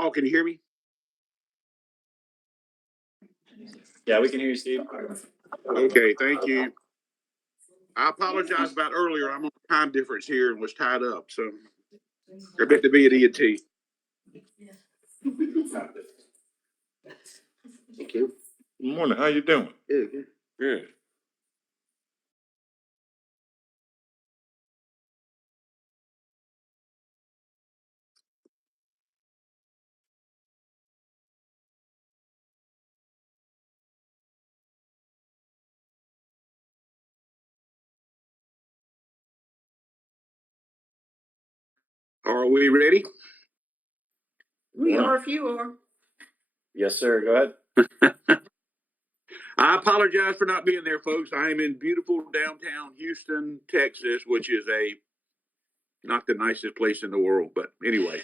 Paul, can you hear me? Yeah, we can hear you, Steve. Okay, thank you. I apologize about earlier. I'm on time difference here and was tied up, so I bet to be at E&T. Thank you. Good morning. How you doing? Good. Good. Are we ready? We are if you are. Yes, sir. Go ahead. I apologize for not being there, folks. I am in beautiful downtown Houston, Texas, which is not the nicest place in the world, but anyway,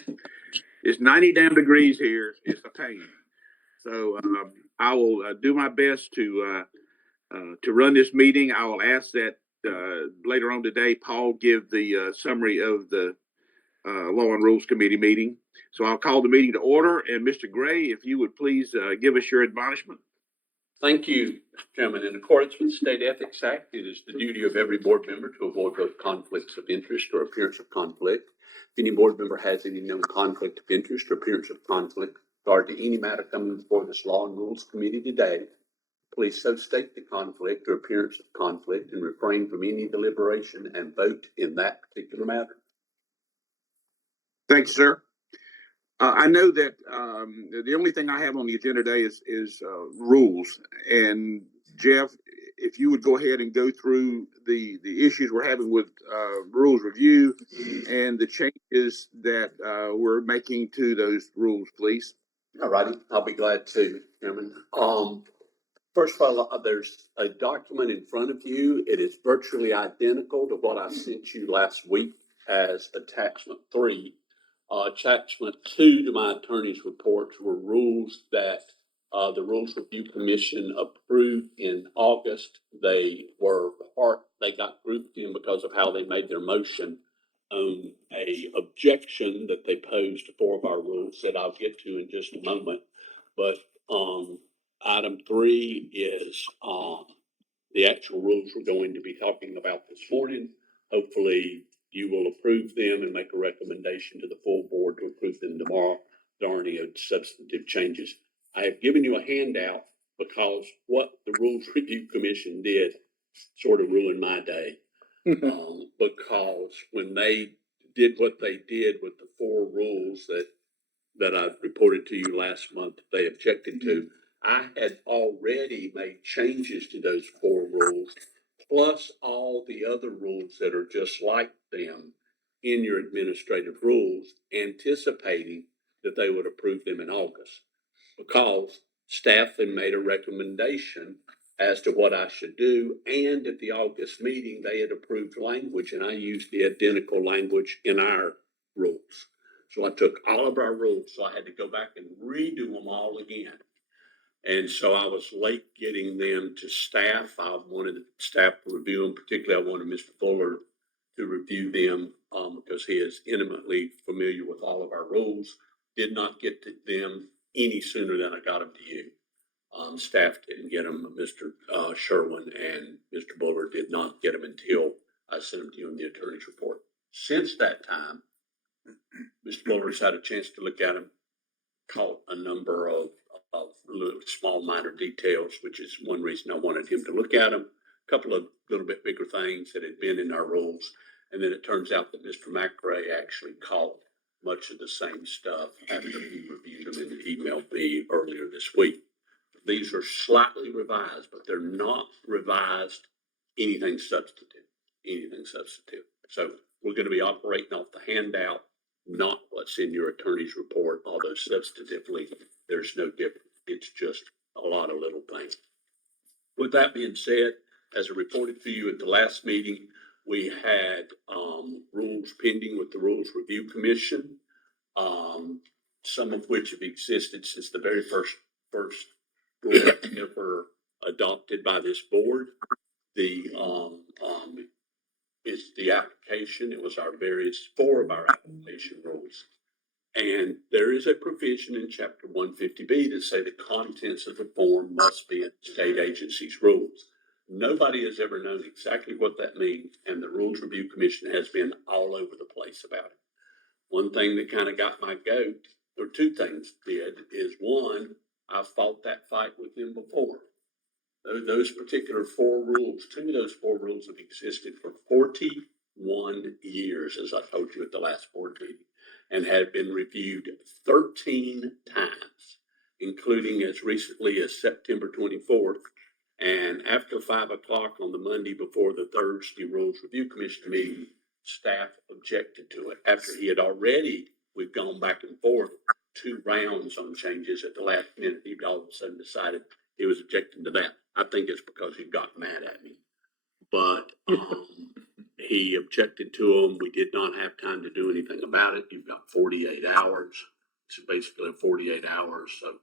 it's 90 damn degrees here. It's a pain. So I will do my best to run this meeting. I will ask that later on today, Paul give the summary of the Law and Rules Committee meeting. So I'll call the meeting to order. And Mr. Gray, if you would please give us your admonishment. Thank you, Mr. Chairman. In accordance with the State Ethics Act, it is the duty of every board member to avoid both conflicts of interest or appearance of conflict. If any board member has any known conflict of interest or appearance of conflict regard to any matter coming before this Law and Rules Committee today, please so state the conflict or appearance of conflict and refrain from any deliberation and vote in that particular matter. Thanks, sir. I know that the only thing I have on the agenda today is rules. And Jeff, if you would go ahead and go through the issues we're having with rules review and the changes that we're making to those rules, please. All righty, I'll be glad to, Chairman. First of all, there's a document in front of you. It is virtually identical to what I sent you last week as attachment 3. Attachment 2 to my attorney's reports were rules that the Rules Review Commission approved in August. They got grouped in because of how they made their motion on a objection that they posed to 4 of our rules that I'll get to in just a moment. But item 3 is the actual rules we're going to be talking about this morning. Hopefully you will approve them and make a recommendation to the full board to approve them tomorrow. There aren't any substantive changes. I have given you a handout because what the Rules Review Commission did sort of ruined my day. Because when they did what they did with the 4 rules that I reported to you last month, they objected to, I had already made changes to those 4 rules, plus all the other rules that are just like them in your administrative rules, anticipating that they would approve them in August. Because staff then made a recommendation as to what I should do, and at the August meeting, they had approved language, and I used the identical language in our rules. So I took all of our rules, so I had to go back and redo them all again. And so I was late getting them to staff. I wanted the staff to review them. Particularly, I wanted Mr. Fuller to review them because he is intimately familiar with all of our rules. Did not get to them any sooner than I got them to you. Staff didn't get them. Mr. Sherwin and Mr. Buller did not get them until I sent them to you in the attorney's report. Since that time, Mr. Buller's had a chance to look at them, caught a number of little small minor details, which is one reason I wanted him to look at them. A couple of little bit bigger things that had been in our rules. And then it turns out that Mr. McRae actually caught much of the same stuff after he reviewed them and emailed me earlier this week. These are slightly revised, but they're not revised anything substantive. So we're going to be operating off the handout, not what's in your attorney's report, although substantively there's no difference. It's just a lot of little things. With that being said, as I reported to you at the last meeting, we had rules pending with the Rules Review Commission, some of which have existed since the very first rule ever adopted by this board. It's the application. It was 4 of our application rules. And there is a provision in chapter 150B that say the contents of the form must be in the state agency's rules. Nobody has ever known exactly what that means, and the Rules Review Commission has been all over the place about it. One thing that kind of got my goat, or two things did, is one, I've fought that fight with them before. Those particular four rules, two of those four rules have existed for 41 years, as I told you at the last board meeting, and had been reviewed 13 times, including as recently as September 24th. And after 5 o'clock on the Monday before the Thursday Rules Review Commission meeting, staff objected to it. After we've gone back and forth 2 rounds on changes at the last minute, he all of a sudden decided he was objecting to that. I think it's because he got mad at me. But he objected to them. We did not have time to do anything about it. You've got 48 hours. It's basically 48 hours. So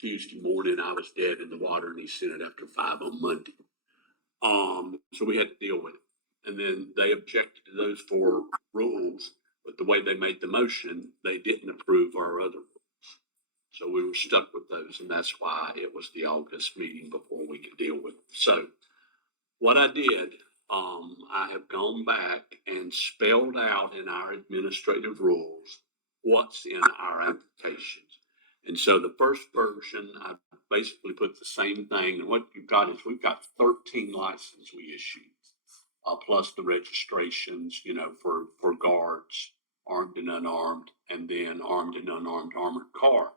Tuesday morning, I was dead in the water, and he sent it after 5 on Monday. So we had to deal with it. And then they objected to those 4 rules, but the way they made the motion, they didn't approve our other rules. So we were stuck with those, and that's why it was the August meeting before we could deal with it. So what I did, I have gone back and spelled out in our administrative rules what's in our applications. And so the first version, I basically put the same thing. And what you've got is we've got 13 licenses we issued, plus the registrations, for guards, armed and unarmed, and then armed and unarmed armored car.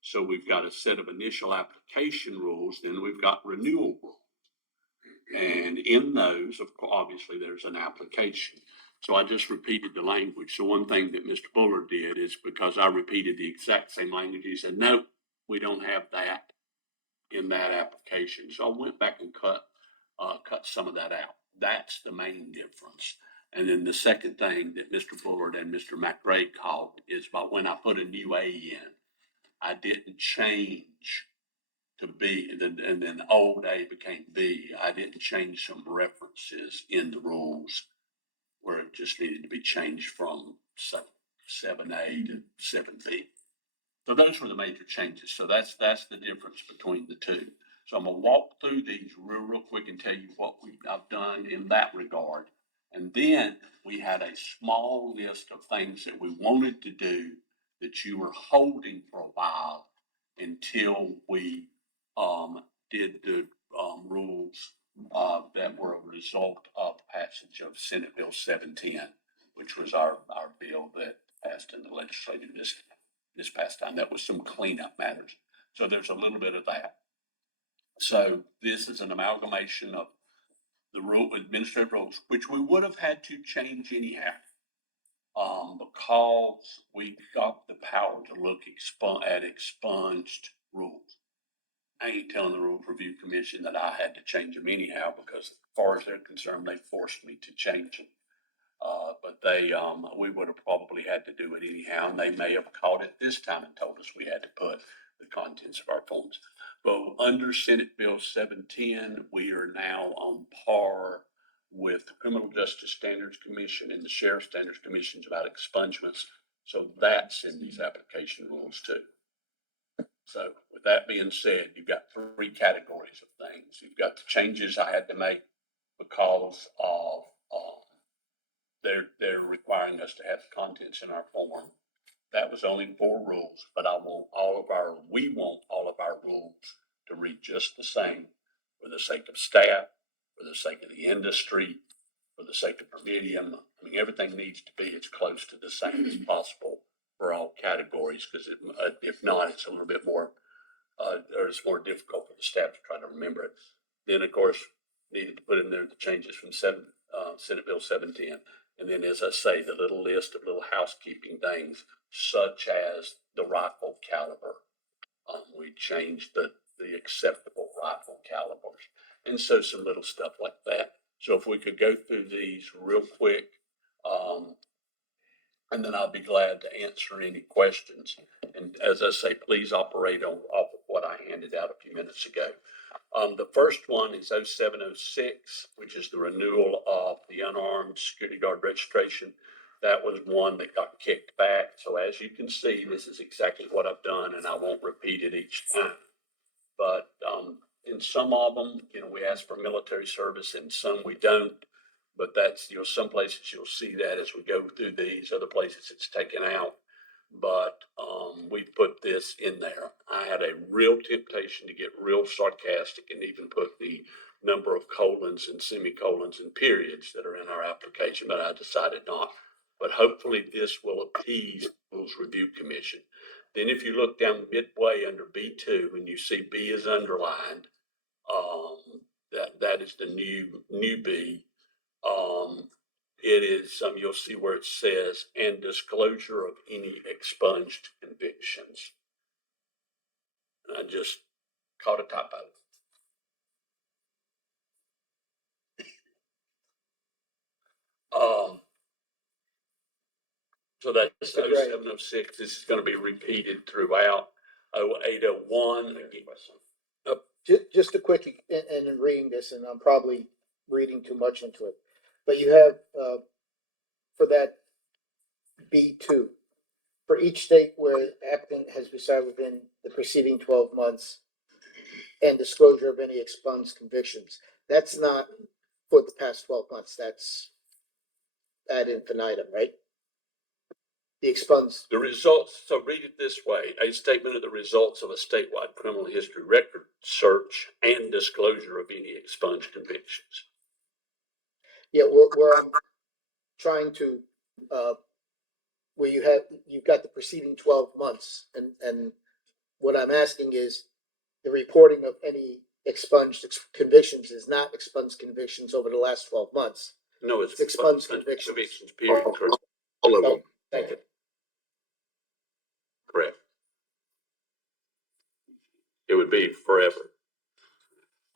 So we've got a set of initial application rules, then we've got renewal rules. And in those, obviously, there's an application. So I just repeated the language. So one thing that Mr. Bullard did is, because I repeated the exact same language, he said, no, we don't have that in that application. So I went back and cut some of that out. That's the main difference. And then the second thing that Mr. Bullard and Mr. McRae called is about when I put a new A in, I didn't change to B, and then old A became B. I didn't change some references in the rules where it just needed to be changed from 7A to 7B. So those were the major changes. So that's the difference between the two. So I'm gonna walk through these real quick and tell you what I've done in that regard. And then we had a small list of things that we wanted to do that you were holding for a while until we did the rules that were a result of passage of Senate Bill 710, which was our bill that passed in the legislature this past time. That was some cleanup matters. So there's a little bit of that. So this is an amalgamation of the administrative rules, which we would have had to change anyhow, because we got the power to look at expunged rules. I ain't telling the Rules Review Commission that I had to change them anyhow, because as far as they're concerned, they forced me to change them. But we would have probably had to do it anyhow, and they may have caught it this time and told us we had to put the contents of our forms. But under Senate Bill 710, we are now on par with the Criminal Justice Standards Commission and the Sheriff Standards Commissions about expungements. So that's in these application rules too. So with that being said, you've got 3 categories of things. You've got the changes I had to make because of they're requiring us to have the contents in our form. That was only 4 rules, but we want all of our rules to read just the same for the sake of staff, for the sake of the industry, for the sake of per diem. I mean, everything needs to be as close to the same as possible for all categories, because if not, it's a little bit more, or it's more difficult for the staff to try to remember it. Then, of course, needed to put in there the changes from Senate Bill 710. And then, as I say, the little list of little housekeeping things, such as the rifle caliber. We changed the acceptable rifle calibers. And so some little stuff like that. So if we could go through these real quick, and then I'll be glad to answer any questions. And as I say, please operate off of what I handed out a few minutes ago. The first one is 0706, which is the renewal of the unarmed security guard registration. that was one that got kicked back. So as you can see, this is exactly what I've done, and I won't repeat it each time. But in some of them, we ask for military service, and some we don't. But that's, some places you'll see that as we go through these, other places it's taken out. But we put this in there. I had a real temptation to get real sarcastic and even put the number of colons and semicolons and periods that are in our application, but I decided not. But hopefully this will appease the Rules Review Commission. Then if you look down midway under B2 and you see B is underlined, that is the new B. It is, you'll see where it says, and disclosure of any expunged convictions. And I just caught a typo. So that's 0706. This is going to be repeated throughout. 0801. Just a quick, and in reading this, and I'm probably reading too much into it, but you have, for that B2, for each state where applicant has resided within the preceding 12 months and disclosure of any expunged convictions. That's not for the past 12 months. That's ad infinitum, right? The expunged. The results, so read it this way: a statement of the results of a statewide criminal history record search and disclosure of any expunged convictions. Yeah, where I'm trying to, where you've got the preceding 12 months, and what I'm asking is the reporting of any expunged convictions is not expunged convictions over the last 12 months. No, it's expunged convictions. Period. Correct. All of them. Thank you. Correct. It would be forever.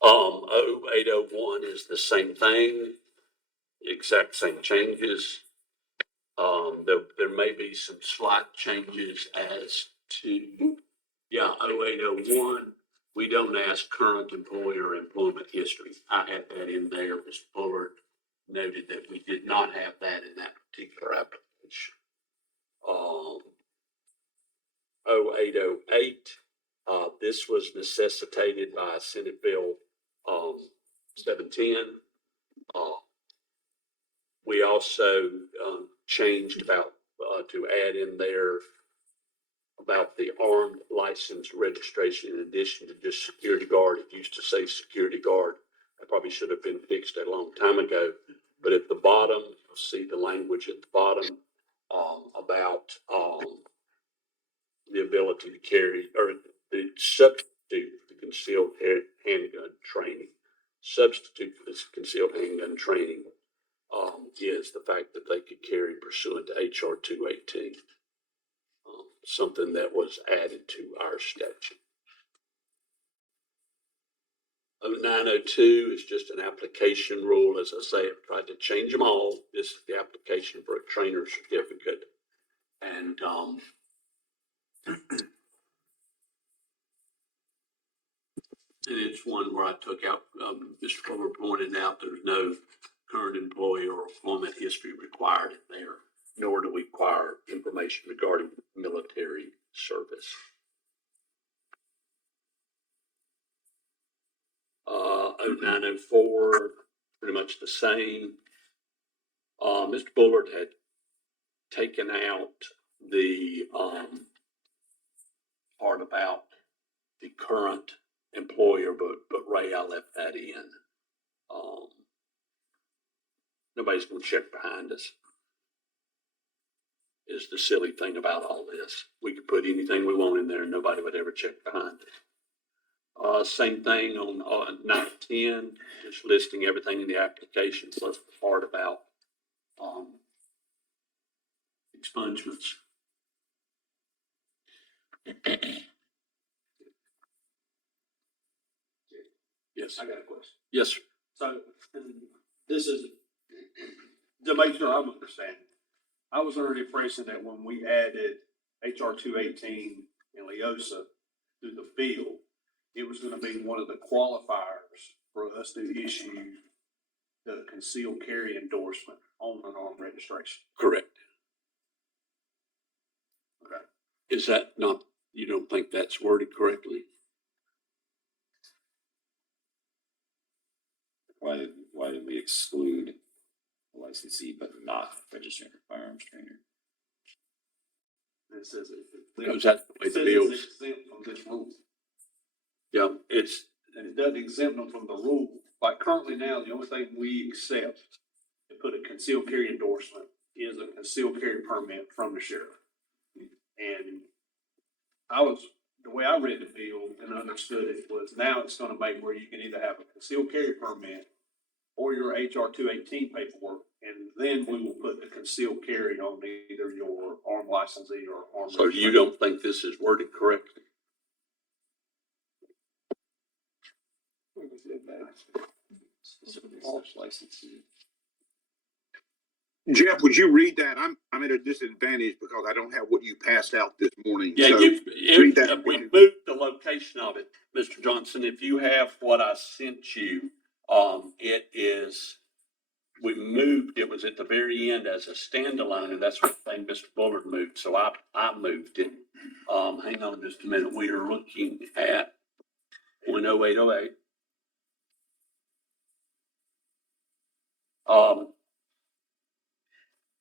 0801 is the same thing, exact same changes. There may be some slight changes as to, 0801, we don't ask current employer employment history. I had that in there. Mr. Bullard noted that we did not have that in that particular application. 0808, this was necessitated by Senate Bill 710. We also changed about to add in there about the armed license registration in addition to just security guard. It used to say security guard. That probably should have been fixed a long time ago. But at the bottom, you'll see the language at the bottom about the ability to carry, or the substitute for the concealed handgun training. Substitute for this concealed handgun training is the fact that they could carry pursuant to HR 218, something that was added to our statute. 0902 is just an application rule. As I say, I've tried to change them all. This is the application for a trainer certificate. And it's one where I took out, Mr. Fuller pointed out there's no current employer or employment history required in there, nor do we require information regarding military service. 0904, pretty much the same. Mr. Bullard had taken out the part about the current employer, but Ray, I left that in. Nobody's going to check behind us, is the silly thing about all this. We could put anything we want in there and nobody would ever check behind it. Same thing on 910, just listing everything in the application plus the part about expungements. Yes, I got a question. yes, sir. So this is to make sure I'm understanding. I was under the impression that when we added HR 218 and Leosa to the bill, it was going to be one of the qualifiers for us to issue the concealed carry endorsement on an armed registration. Correct. Okay. Is that not, you don't think that's worded correctly? Why did we exclude the licensee but not registered firearms trainer? It says Because that's the way it the says bills. it's exempt from this rule. Yeah, it's, And it doesn't exempt them from the rule. Like currently now, the only thing we accept to put a concealed carry endorsement is a concealed carry permit from the sheriff. And the way I read the bill and understood it was now it's gonna make where you can either have a concealed carry permit or your HR 218 paperwork, and then we will put the concealed carry on either your armed licensee or armed. so you don't think this is worded correctly? Licensee. Jeff, would you read that? I'm at a disadvantage because I don't have what you passed out this morning. Yeah, So read that. we moved the location of it, Mr. Johnson. If you have what I sent you, it is, we moved, it was at the very end as a standalone, and that's what thing Mr. Bullard moved. So I moved it. Hang on just a minute. We are looking at 0.0808.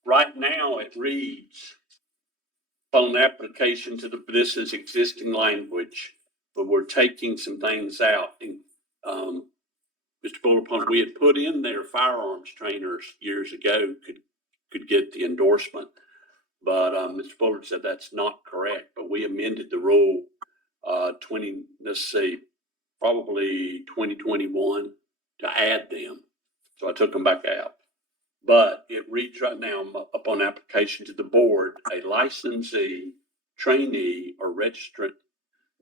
Right now it reads, phone application to this is existing language, but we're taking some things out. And, Mr. Bullard, we had put in there firearms trainers years ago could get the endorsement, but Mr. Bullard said that's not correct. But we amended the rule probably 2021 to add them. So I took them back out. But it reads right now upon application to the board, a licensee, trainee, or registrant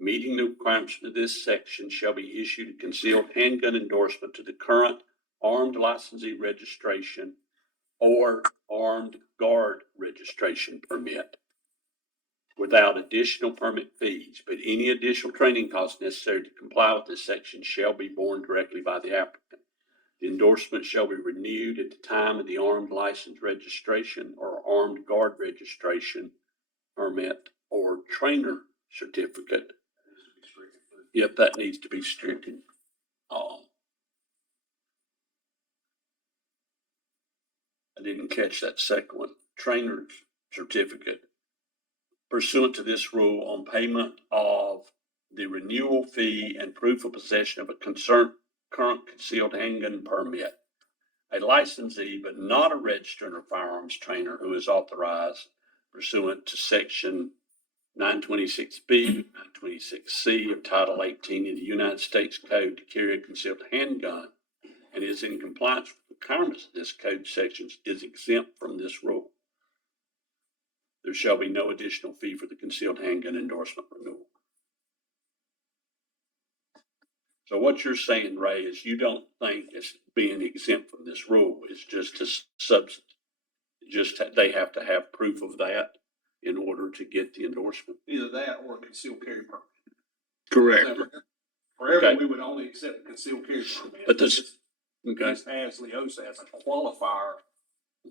meeting the requirements of this section shall be issued a concealed handgun endorsement to the current armed licensee registration or armed guard registration permit without additional permit fees, but any additional training costs necessary to comply with this section shall be borne directly by the applicant. The endorsement shall be renewed at the time of the armed license registration or armed guard registration permit or trainer certificate. Yep, that needs to be stricken. I didn't catch that second one. Trainer certificate. Pursuant to this rule, on payment of the renewal fee and proof of possession of a current concealed handgun permit, a licensee but not a registered or firearms trainer who is authorized pursuant to section 926B, 926C of Title 18 of the United States Code to carry a concealed handgun and is in compliance with the requirements of this code sections is exempt from this rule. There shall be no additional fee for the concealed handgun endorsement renewal. So what you're saying, Ray, is you don't think it's being exempt from this rule. It's just a substance. They have to have proof of that in order to get the endorsement. Either that or a concealed carry permit. Correct. Forever, Okay. we would only accept a concealed carry permit. But this, okay. As Leosa as a qualifier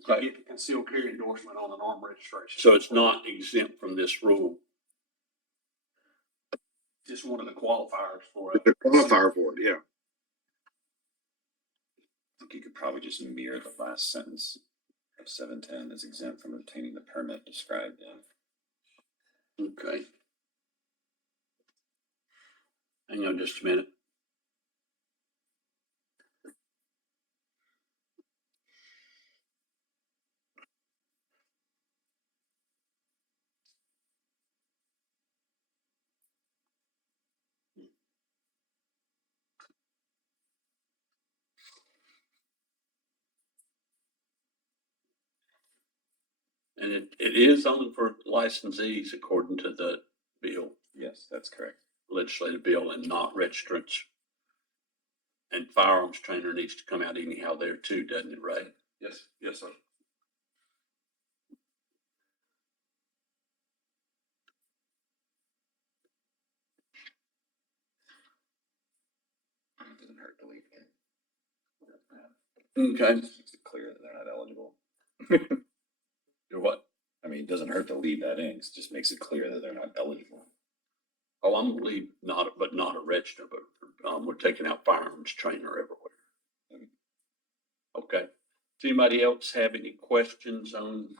to Okay. get the concealed carry endorsement on an armed registration. So it's not exempt from this rule. Just one of the qualifiers for it. The qualifier for it, yeah. I think you could probably just mirror the last sentence of 710 is exempt from obtaining the permit described in. Okay. Hang on just a minute. And it is only for licensees according to the bill, Yes, that's correct. legislative bill, and not registrants. And firearms trainer needs to come out anyhow there too, doesn't it, Ray? Yes, yes, sir. It doesn't hurt to leave it. Okay. Just makes it clear that they're not eligible. You're what? I mean, it doesn't hurt to leave that in, 'cause it just makes it clear that they're not eligible. Oh, I'm gonna leave but not a register, but, we're taking out firearms trainer everywhere. Okay. Does anybody else have any questions on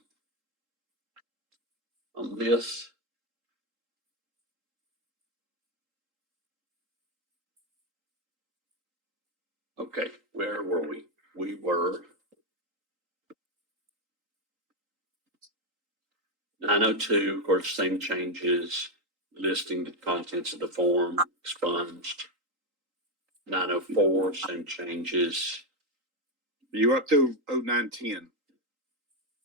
this? Okay, where were we? We were 902, of course, same changes, listing the contents of the form expunged. 904, same changes. You up to 0910?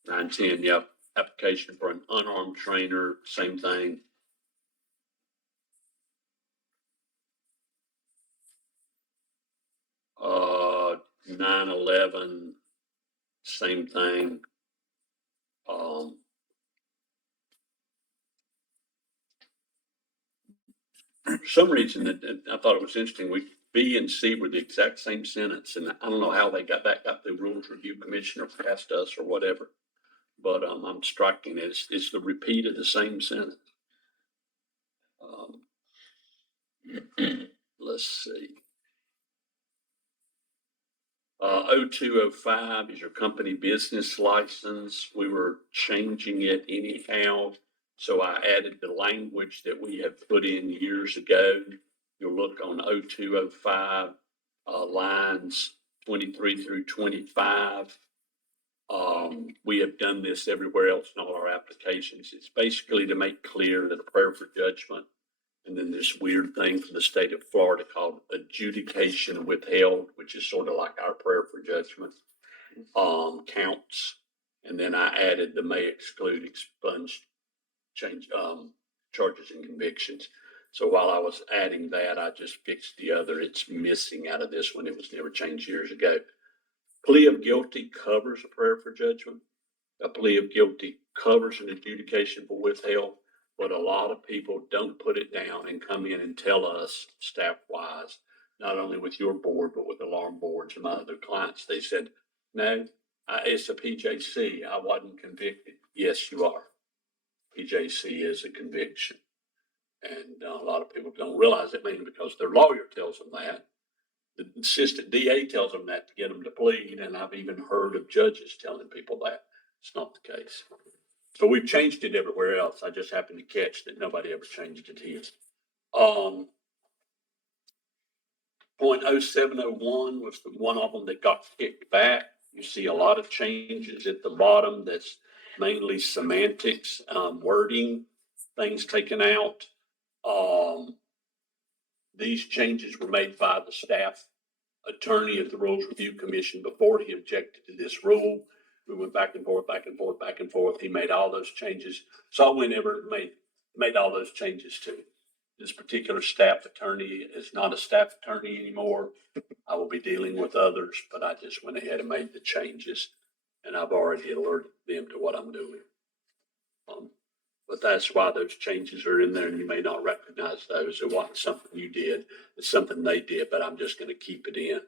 910, yep. Application for an unarmed trainer, same thing. Uh, 911, same thing. For some reason, I thought it was interesting. B and C were the exact same sentence, and I don't know how they got the Rules Review Commissioner past us or whatever. But I'm striking it. It's the repeat of the same sentence. Let's see. 0205 is your company business license. We were changing it anyhow. So I added the language that we had put in years ago. You'll look on 0205, lines 23 through 25. We have done this everywhere else in all our applications. It's basically to make clear that a prayer for judgment, and then this weird thing from the state of Florida called adjudication withheld, which is sort of like our prayer for judgment, counts. And then I added the may exclude, expunge, change, charges and convictions. So while I was adding that, I just fixed the other. It's missing out of this one. It was never changed years ago. Plea of guilty covers a prayer for judgment. A plea of guilty covers an adjudication for withheld, but a lot of people don't put it down and come in and tell us, staff-wise, not only with your board, but with alarm boards and my other clients, they said, no, it's a PJC. I wasn't convicted. Yes, you are. PJC is a conviction. And a lot of people don't realize it, mainly because their lawyer tells them that. The assistant DA tells them that to get them to plead, and I've even heard of judges telling people that. It's not the case. So we've changed it everywhere else. I just happened to catch that nobody ever changed it here. 0.0701 was the one of them that got kicked back. You see a lot of changes at the bottom. That's mainly semantics, wording, things taken out. These changes were made by the staff attorney at the Rules Review Commission before he objected to this rule. We went back and forth, back and forth, back and forth. He made all those changes. So I went over and made all those changes too. This particular staff attorney is not a staff attorney anymore. I will be dealing with others, but I just went ahead and made the changes, and I've already alerted them to what I'm doing. But that's why those changes are in there, and you may not recognize those. It wasn't something you did. It's something they did, but I'm just going to keep it in.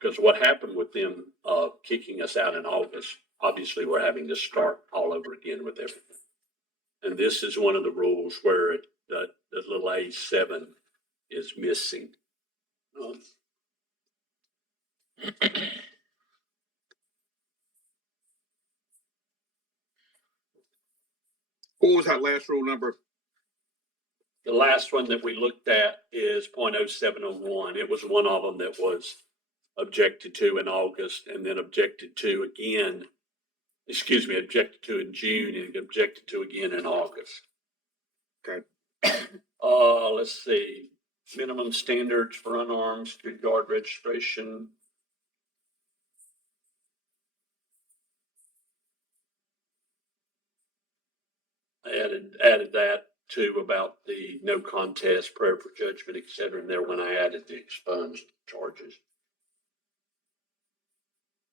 Because what happened with them kicking us out in August, obviously we're having to start all over again with everything. And this is one of the rules where the little A7 is missing. What was that last rule number? The last one that we looked at is 0.0701. It was one of them that was objected to in August and then objected to in June and objected to again in August. Okay. Let's see. Minimum standards for unarmed street guard registration. I added that too about the no contest, prayer for judgment, et cetera, in there when I added the expunged charges.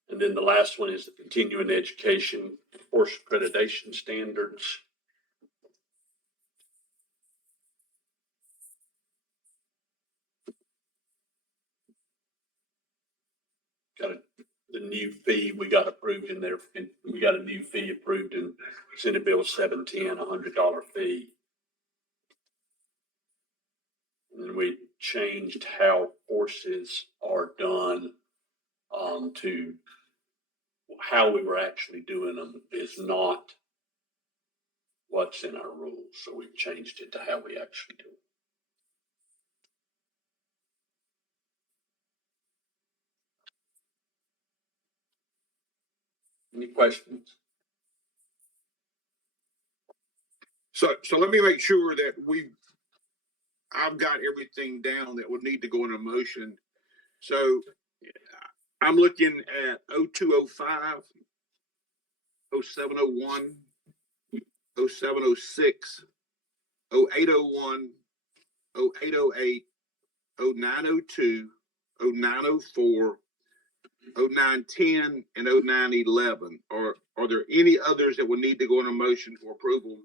And then the last one is the continuing education course accreditation standards. Got the new fee we got approved in there. We got a new fee approved in Senate Bill 710, $100 fee. And then we changed how courses are done, to how we were actually doing them is not what's in our rules. So we've changed it to how we actually do it. Any questions? So let me make sure that I've got everything down that would need to go in a motion. So I'm looking at 0205, 0701, 0706, 0801, 0808, 0902, 0904, 0910, and 0911. Are there any others that would need to go in a motion for approval?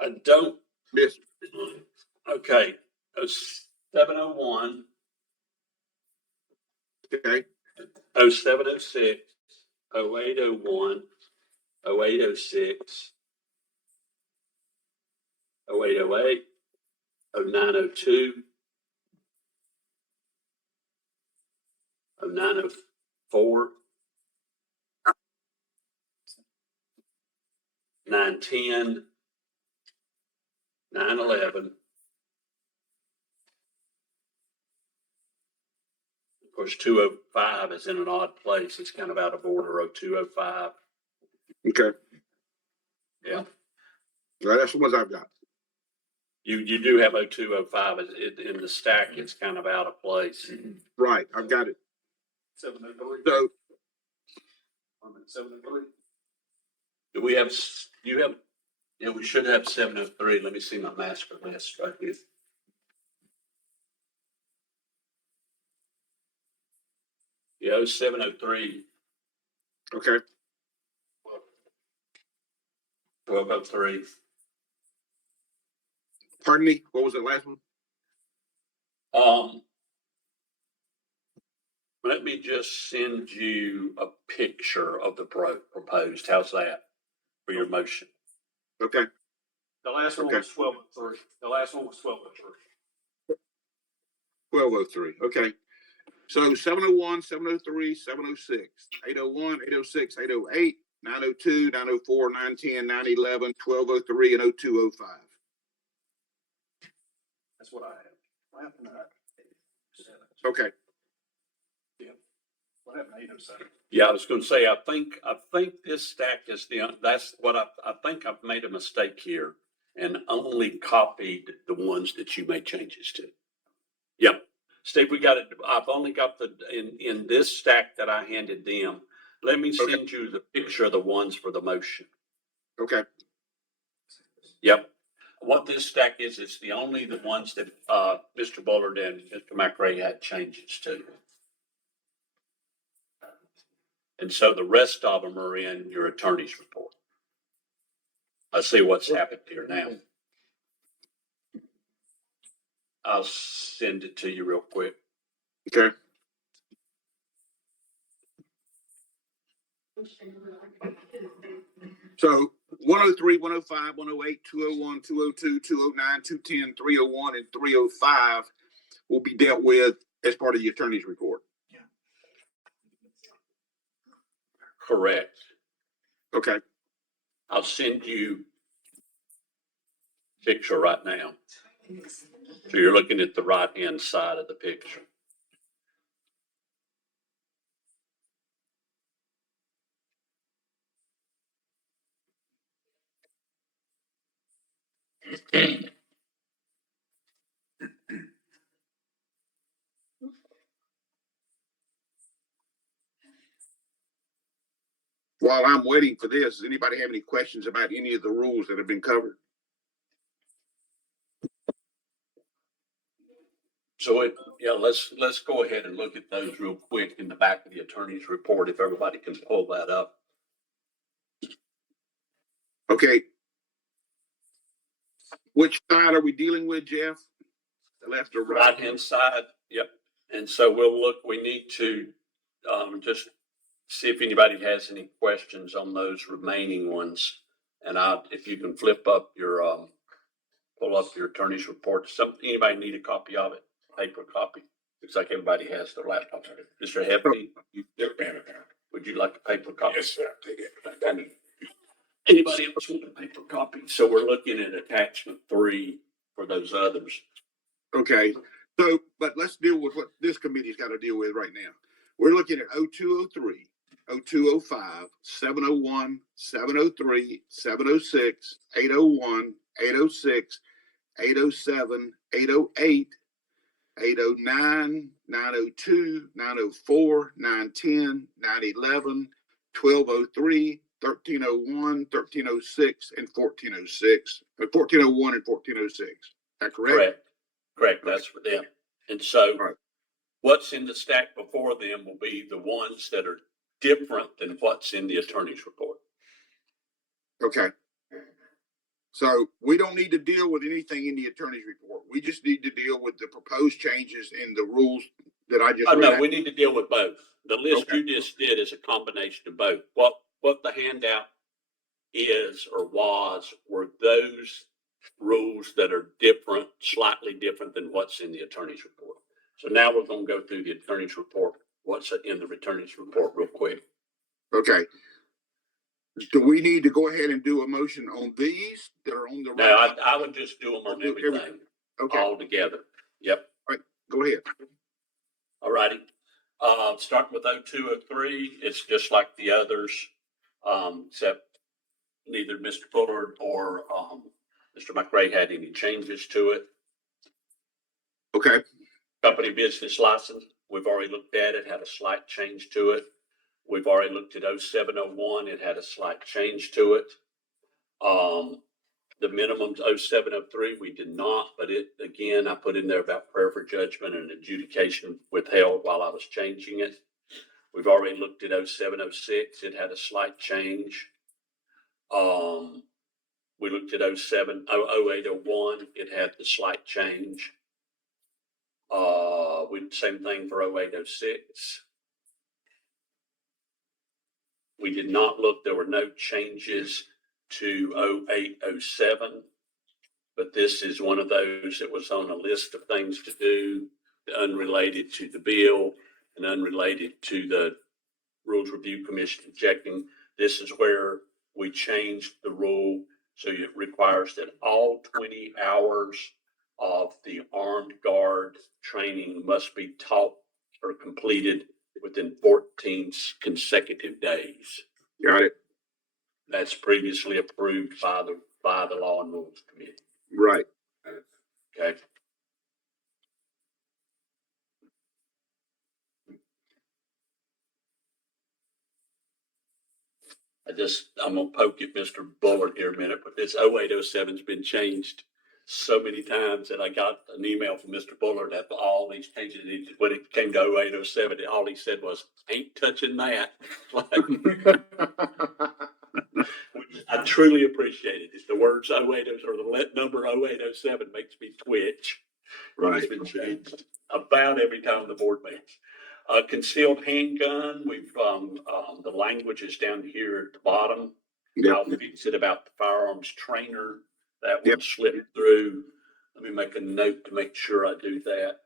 I don't. Yes. Okay. 0701, Okay. 0706, 0801, 0806, 0808, 0902, 0904, 910, 911. Of course, 205 is in an odd place. It's kind of out of order. 0205. Okay. Yeah. Well, that's the ones I've got. You do have 0205 in the stack. It's kind of out of place. Right. I've got it. 703. So 703. Do we have, yeah, we should have 703. Let me see my master list right here. Yeah, 0703, okay. 1203. Pardon me. What was the last one? Let me just send you a picture of the proposed. How's that for your motion? Okay. The last one Okay. was 1203. The last one was 1203. 1203. Okay. So 701, 703, 706, 801, 806, 808, 902, 904, 910, 911, 1203, and 0205. That's what I have. What happened to that? Okay. What happened to 807? Yeah, I was going to say, I think this stack is that's what I think I've made a mistake here and only copied the ones that you made changes to. Yep. Steve, we got it. I've only got in this stack that I handed them. Let me send you the picture of the ones for the motion. Okay. Yep. What this stack is, it's the only the ones that Mr. Bullard and Mr. McRae had changes to. And so the rest of them are in your attorney's report. I see what's happened here now. I'll send it to you real quick. Okay. So 103, 105, 108, 201, 202, 209, 210, 301, and 305 will be dealt with as part of the attorney's report. Correct. Okay. I'll send you a picture right now. So you're looking at the right-hand side of the picture. While I'm waiting for this, does anybody have any questions about any of the rules that have been covered? So let's go ahead and look at those real quick in the back of the attorney's report, if everybody can pull that up. Okay. Which side are we dealing with, Jeff? The left or right? Right-hand side, yep. And so we'll look, we need to just see if anybody has any questions on those remaining ones. And if you can flip up your, pull up your attorney's report. Anybody need a copy of it? Paper copy? Looks like everybody has their laptops. Mr. Hefty, would you like a paper copy? Yes, sir. Take it. Anybody else want a paper copy? So we're looking at attachment 3 for those others. Okay. So, but let's deal with what this committee's got to deal with right now. We're looking at 0203, 0205, 701, 703, 706, 801, 806, 807, 808, 809, 902, 904, 910, 911, 1203, 1301, 1306, and 1406. 1401 and 1406. Is that correct? Correct. That's for them. And so Right. what's in the stack before them will be the ones that are different than what's in the attorney's report. Okay. So we don't need to deal with anything in the attorney's report. We just need to deal with the proposed changes in the rules that I just Oh, read no, out. we need to deal with both. The list Okay. you just did is a combination of both. What the handout is or were those rules that are different, slightly different than what's in the attorney's report. So now we're going to go through the attorney's report, what's in the attorney's report real quick. Okay. Do we need to go ahead and do a motion on these that are on the No, right? I would just do them on everything, Okay, all together. Yep. go ahead. All righty. Start with 0203. It's just like the others, except neither Mr. Bullard or Mr. McRae had any changes to it. Okay, Company business license, we've already looked at it, had a slight change to it. We've already looked at 0701, it had a slight change to it. The minimums 0703, we did not, but again, I put in there about prayer for judgment and adjudication withheld while I was changing it. We've already looked at 0706, it had a slight change. We looked at 0801, it had the slight change. Same thing for 0806. We did not look, there were no changes to 0807, but this is one of those that was on a list of things to do, unrelated to the bill and unrelated to the Rules Review Commission checking. This is where we changed the rule, so it requires that all 20 hours of the armed guard training must be taught or completed within 14 consecutive days. got it. That's previously approved by the Law and Rules Committee. Right. Okay. I'm gonna poke at Mr. Bullard here a minute, but this 0807's been changed so many times that I got an email from Mr. Bullard that all these changes, when it came to 0807, all he said was, "Ain't touching that." I truly appreciate it. It's the words 0807 or the number 0807 makes me twitch. Right. It's been changed about every time the board meets. Concealed handgun, we've, the language is down here at the bottom. Yep. I'll fix it about the firearms trainer. That one Yep. slipped through. Let me make a note to make sure I do that.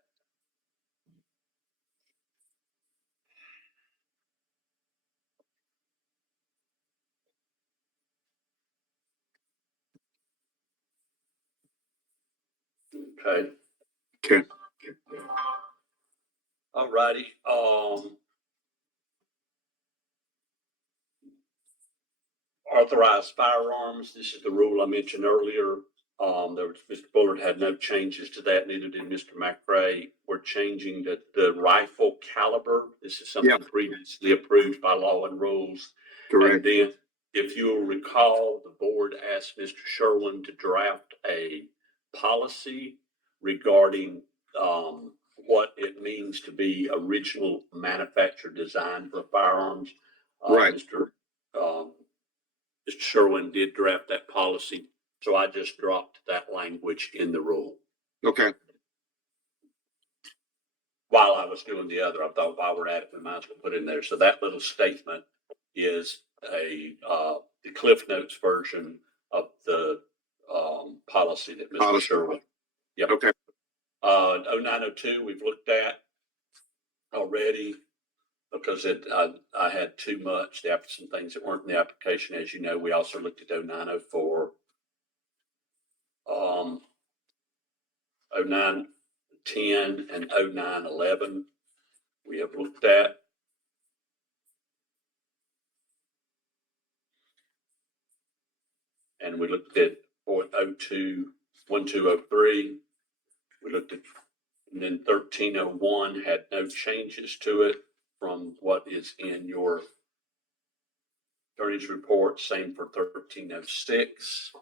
Okay. Okay. All righty. Authorized firearms. This is the rule I mentioned earlier. Mr. Bullard had no changes to that, neither did Mr. McRae. We're changing the rifle caliber. This is something previously approved by Law and Rules. Correct. And then, if you'll recall, the board asked Mr. Sherwin to draft a policy regarding what it means to be original manufacturer design for firearms. Right. Mr. Sherwin did draft that policy, so I just dropped that language in the rule. Okay. while I was doing the other, I thought while we're at it, we might as well put it in there. So that little statement is the Cliff Notes version of the policy that Mr. Policy. Sherwood. Yep. Okay. 0902 we've looked at already because I had too much. There were some things that weren't in the application. As you know, we also looked at 0904. 0910 and 0911 we have looked at. And we looked at 02, 1203. We looked at, and then 1301 had no changes to it from what is in your attorney's report. Same for 1306.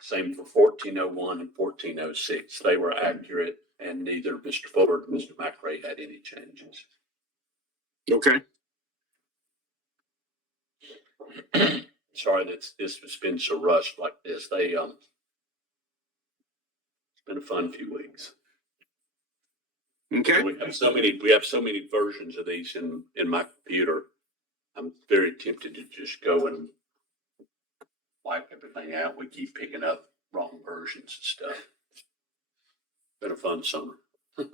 Same for 1401 and 1406. They were accurate, and neither Mr. Fuller nor Mr. McRae had any changes. Okay. Sorry that this has been so rushed like this. It's been a fun few weeks. Okay. We have so many versions of these in my computer. I'm very tempted to just go and wipe everything out. We keep picking up wrong versions and stuff. Been a fun summer. All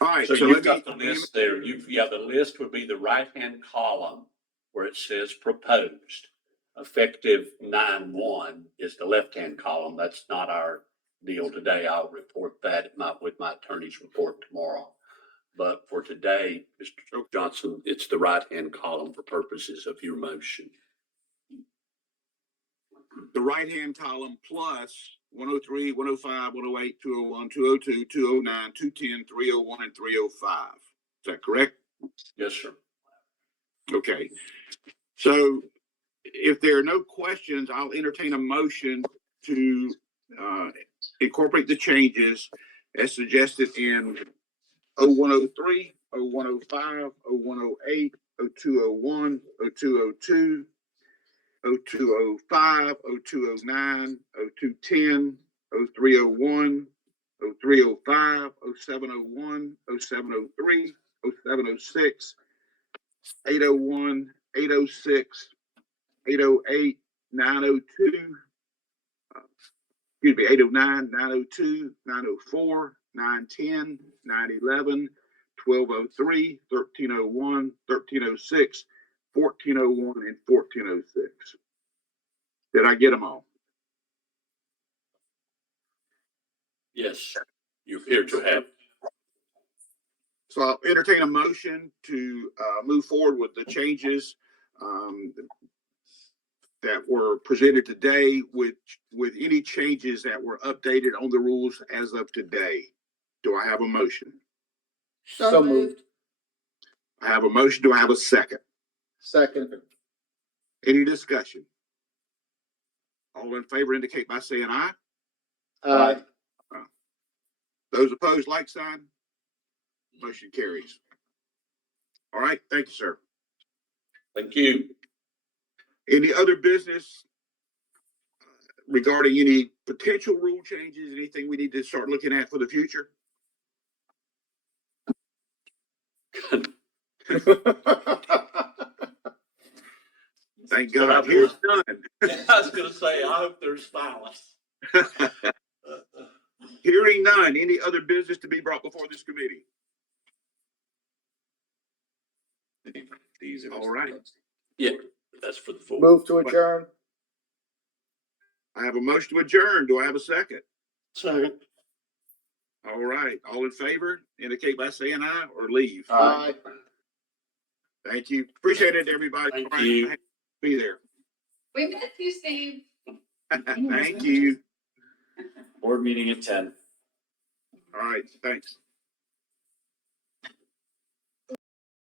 right. So So you've let got me, the list there. The list would be the right-hand column where it says proposed. Effective 9/1 is the left-hand column. That's not our deal today. I'll report that with my attorney's report tomorrow. But for today, Mr. Johnson, it's the right-hand column for purposes of your motion. the right-hand column plus 103, 105, 108, 201, 202, 209, 210, 301, and 305. Is that correct? Yes, sir. Okay. So if there are no questions, I'll entertain a motion to incorporate the changes as suggested in 0103, 0105, 0108, 0201, 0202, 0205, 0209, 0210, 0301, 0305, 0701, 0703, 0706, 801, 806, 808, 902, excuse me, 809, 902, 904, 910, 911, 1203, 1301, 1306, 1401, and 1406. Did I get them all? Yes, you appear to have. So I'll entertain a motion to move forward with the changes that were presented today with any changes that were updated on the rules as of today. Do I have a motion? So moved. I have a motion. Do I have a second? Second. Any discussion? All in favor indicate by saying aye. Aye. Those opposed, like sign. Motion carries. All right. Thank you, sir. Thank you. Any other business regarding any potential rule changes, anything we need to start looking at for the future? Thank God. Here's none. I was going to say, I hope there's silence. Hearing none. Any other business to be brought before this committee? These are All right. Yeah, that's for the full. Move to adjourn. I have a motion to adjourn. Do I have a second? Second. All right. All in favor indicate by saying aye or leave. Aye. Thank you. Appreciate it, everybody. Thank All right. you. Be there. We miss you, Steve. Thank you. board meeting at 10. All right. Thanks.